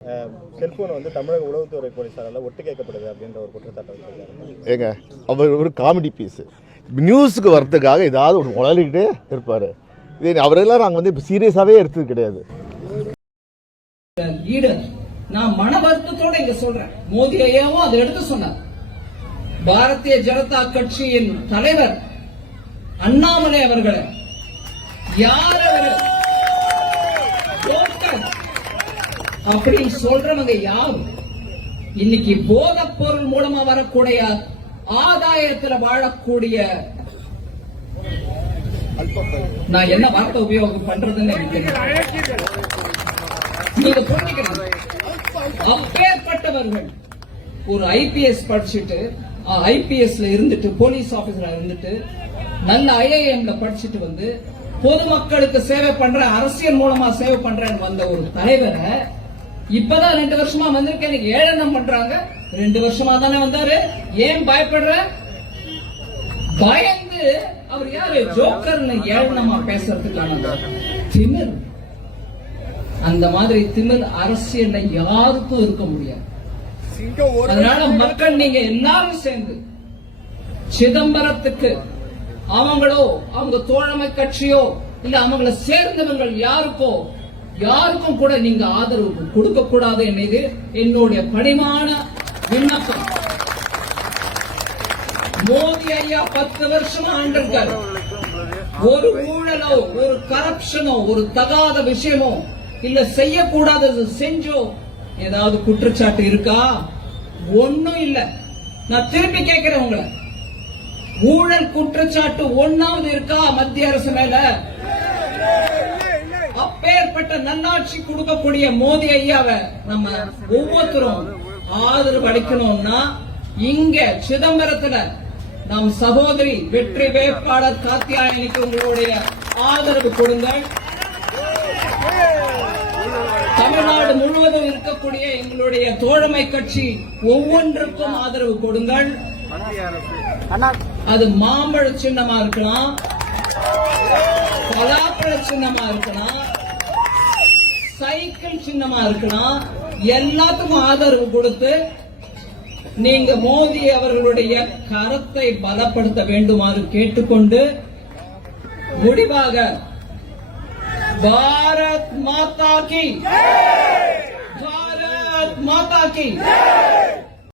Cellphone வந்து தமிழக உளவுத்துறை போலீசாரால் ஒட்டு கேட்கப்படுது அப்படின்ற ஒரு குற்றச்சாட்டை வச்சிருக்காரு. ஏங்க அவர் ஒரு காமெடி பீஸு, நியூஸுக்கு வர்றதுக்காக ஏதாவது ஒரு உளறிக்கிட்டே இருப்பார். இதே அவரெல்லாம் நாங்கள் வந்து இப்போ சீரியஸாகவே எடுத்தது கிடையாது. நான் மன வருத்தத்தோட இங்க சொல்றேன், மோடி ஐயாவும் அதை எடுத்து சொன்னார். பாரதிய ஜனதா கட்சியின் தலைவர் அண்ணாமலை அவர்களை யார் அப்படின்னு சொல்றவங்க யார்? இன்னைக்கு போதைப் பொருள் மூலமா வரக்கூடிய ஆதாயத்துல வாழக்கூடிய, நான் என்ன வார்த்தை உபயோகம் பண்றதுன்னு நீங்க புரிஞ்சுக்கணும். அப்பேற்பட்டவர்கள் ஒரு ஐபிஎஸ் படிச்சுட்டு, ஐபிஎஸ்ல இருந்துட்டு, போலீஸ் ஆபீசரா இருந்துட்டு, நல்ல ஐஐஎம்ல படிச்சுட்டு வந்து பொதுமக்களுக்கு சேவை பண்ற, அரசியல் மூலமா சேவை பண்றேன்னு வந்த ஒரு தலைவரை இப்பதான் 2 வருஷமா வந்திருக்கேன், ஏளனம் பண்றாங்க. 2 வருஷமா தானே வந்தாரு, ஏன் பயப்படுற? பயந்து அவர் யாரு ஜோக்கர்னு ஏளனமா பேசுறதுக்கான திமிர், அந்த மாதிரி திமிர் அரசியல்ல யாருக்கும் இருக்க முடியாது. அதனால மக்கள் நீங்க எல்லாரும் சேர்ந்து சிதம்பரத்துக்கு அவங்களோ, அவங்க தோழமை கட்சியோ, இல்ல அவங்கள சேர்ந்தவர்கள் யாருக்கும் கூட நீங்க ஆதரவு கொடுக்க கூடாது என்பது என்னுடைய பணிவான விண்ணப்பம். மோடி ஐயா 10 வருஷமா ஆண்டிருக்காரு. ஒரு ஊழலோ, ஒரு கரப்ஷனோ, ஒரு தகாத விஷயமோ, இல்ல செய்யக்கூடாதது செஞ்சோ ஏதாவது குற்றச்சாட்டு இருக்கா? ஒன்னும் இல்ல. நான் திருப்பி கேட்கிறேன் உங்களை, ஊழல் குற்றச்சாட்டு ஒன்னாவது இருக்கா மத்திய அரசு மேல? அப்பேற்பட்ட நல்லாட்சி கொடுக்கக்கூடிய மோடி ஐயாவை நம்ம ஒவ்வொருத்தரும் ஆதரவு அளிக்கணும்னா இங்க சிதம்பரத்துல நம் சகோதரி வெற்றி வேட்பாளர் காத்தியாயனிக்கு உங்களுடைய ஆதரவு கொடுங்கள். தமிழ்நாடு முழுவதும் இருக்கக்கூடிய எங்களுடைய தோழமை கட்சி ஒவ்வொன்றுக்கும் ஆதரவு கொடுங்கள். அது மாம்பழ சின்னமா இருக்கலாம், பலாப்பழ சின்னமா இருக்கலாம், சைக்கிள் சின்னமா இருக்கலாம், எல்லாத்துக்கும் ஆதரவு கொடுத்து நீங்க மோடி அவர்களுடைய கரத்தை பலப்படுத்த வேண்டுமாறு கேட்டுக்கொண்டு, முடிவாக பாரத் மாதா கி, பாரத் மாதா கி.